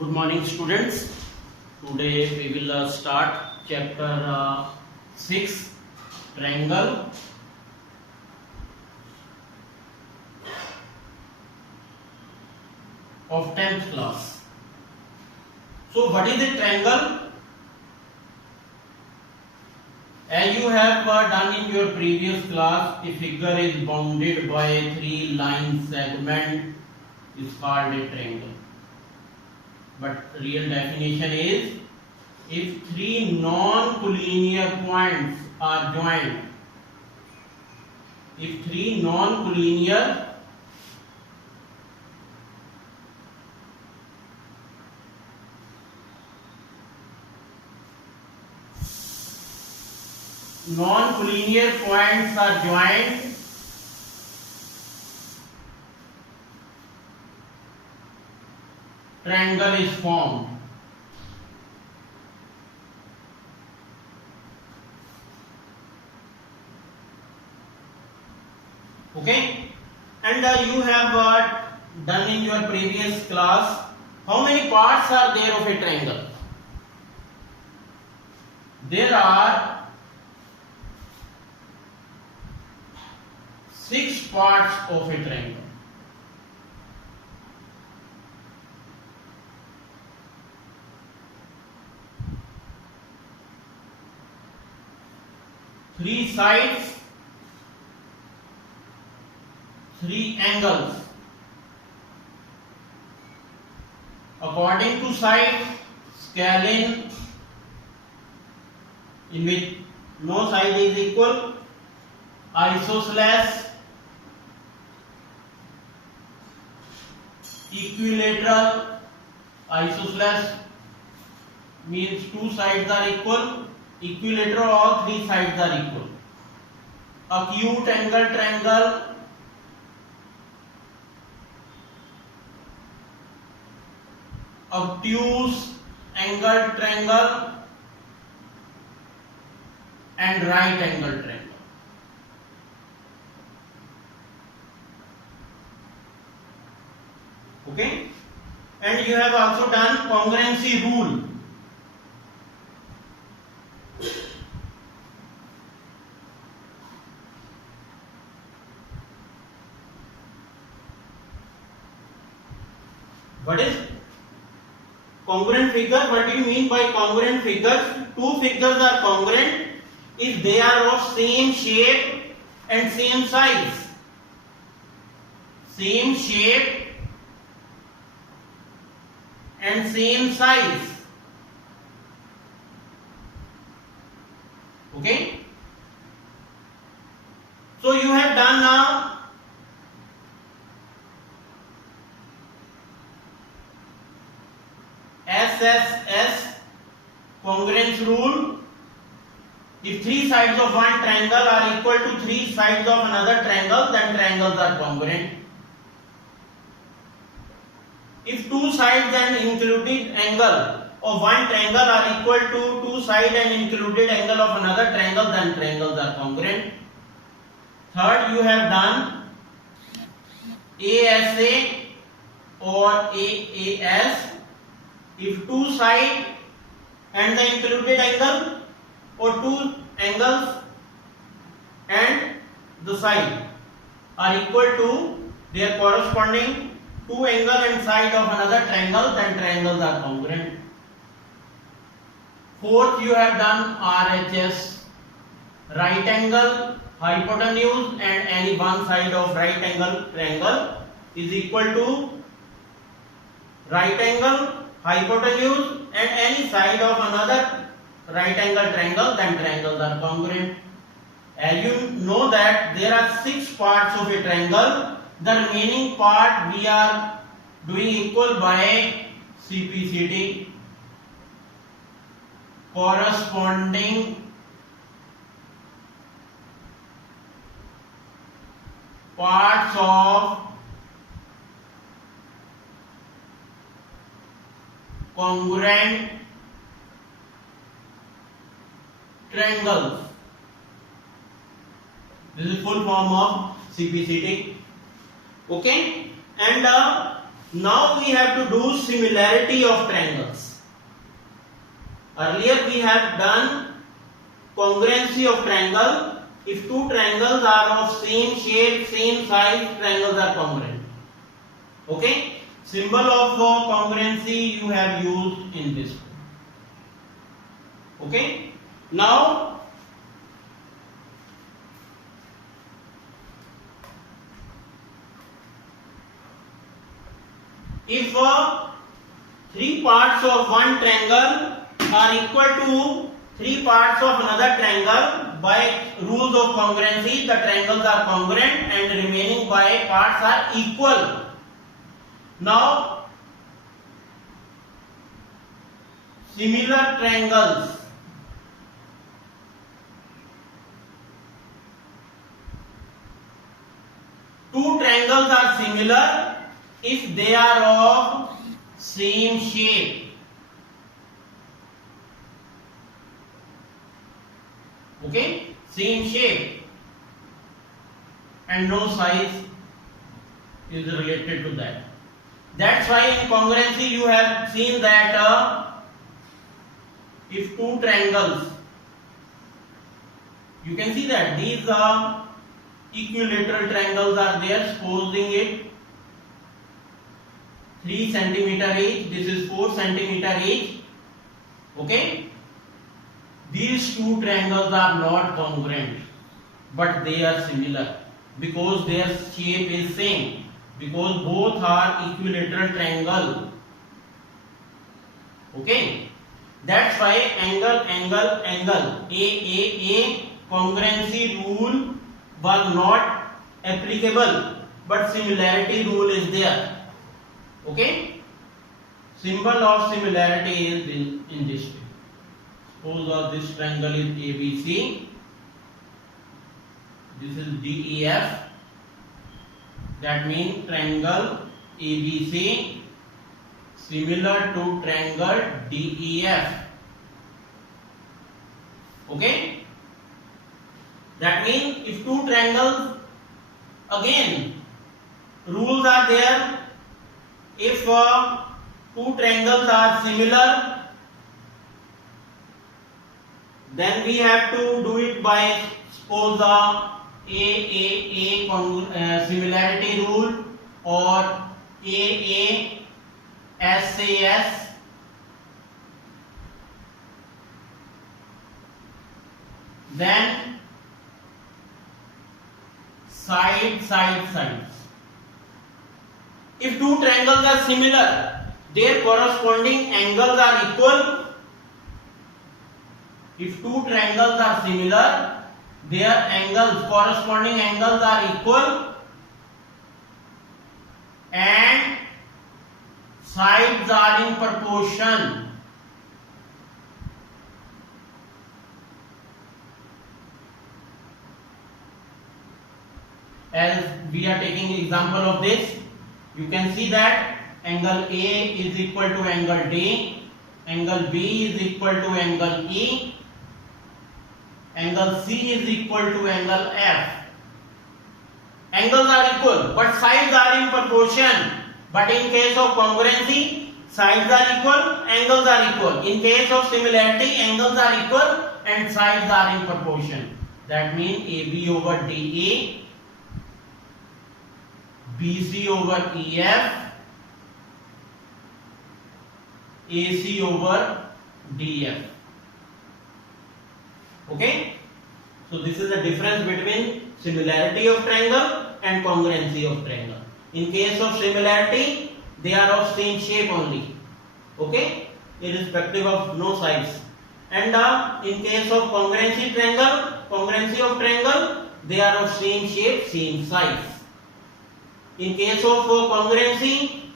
Good morning, students. Today we will start chapter 6, triangle. Of 10th class. So, what is a triangle? As you have done in your previous class, a figure is bounded by a 3-line segment is called a triangle. But real definition is if 3 non-collinear points are joined. If 3 non-collinear points are joined, triangle is formed. Okay, and you have done in your previous class. How many parts are there of a triangle? There are 6 parts of a triangle. Three sides, 3 angles. According to side, scalene, in which no side is equal, isosceles, equilateral. Isosceles means 2 sides are equal. Equilateral, all 3 sides are equal. Acute angle triangle, obtuse angle triangle, and right angle triangle. Okay, and you have also done congruency rule. What is congruent figure? What do you mean by congruent figures? 2 figures are congruent if they are of same shape and same size. Same shape and same size. Okay, so you have done now SSS congruence rule. If 3 sides of one triangle are equal to 3 sides of another triangle, then triangles are congruent. If 2 sides and included angle of one triangle are equal to 2 sides and included angle of another triangle, then triangles are congruent. Third, you have done ASA or AAS. If 2 sides and the included angle or 2 angles and the side are equal to their corresponding 2 angle and side of another triangle, then triangles are congruent. Fourth, you have done RHS, right angle, hypotenuse, and any one side of right angle triangle is equal to right angle, hypotenuse, and any side of another right angle triangle, then triangles are congruent. As you know that there are 6 parts of a triangle, the remaining part we are doing equal by CPCT, corresponding parts of congruent triangles. This is full form of CPCT. Okay, and Now we have to do similarity of triangles. Earlier we have done congruency of triangle. If two triangles are of same shape, same size, triangles are congruent. Okay? Symbol of congruency you have used in this. Okay? Now if three parts of one triangle are equal to three parts of another triangle, by rules of congruency the triangles are congruent and the remaining parts are equal. Now similar triangles. Two triangles are similar if they are of same shape. Okay, same shape and no size is related to that. That's why in congruency you have seen that if two triangles, you can see that these equilateral triangles are there, supposing it 3 centimeter each, this is 4 centimeter each. Okay, these two triangles are not congruent, but they are similar because their shape is same, because both are equilateral triangle. Okay, that's why angle A congruency rule was not applicable, but similarity rule is there. Okay, symbol of similarity is in this way. Suppose this triangle is ABC, this is DEF, that means triangle ABC similar to triangle DEF. Okay, that means if two triangles, again rules are there. If two triangles are similar, then we have to do it by suppose similarity rule or SAS. Then sides. If two triangles are similar, their corresponding angles are equal. If two triangles are similar, their corresponding angles are equal, and sides are in proportion. As we are taking example of this, you can see that angle A is equal to angle D, angle B is equal to angle E, angle C is equal to angle F. Angles are equal, but sides are in proportion. But in case of congruency, sides are equal, angles are equal. In case of similarity, angles are equal and sides are in proportion. That means AB over DA, BC over EF, AC over DF. Okay, so this is the difference between similarity of triangle and congruency of triangle. In case of similarity, they are of same shape only. Okay, irrespective of no sides. And in case of congruency of triangle, they are of same shape, same size. In case of congruency,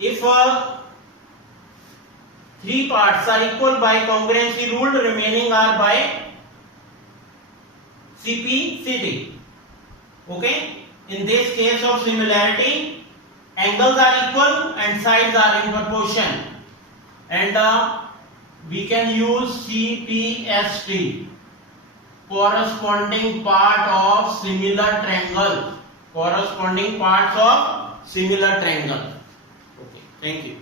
if three parts are equal by congruency rule, remaining are by CP/CD. Okay, in this case of similarity, angles are equal and sides are in proportion, and we can use CPST, corresponding part of similar triangle. corresponding parts of similar triangle. Okay, thank you.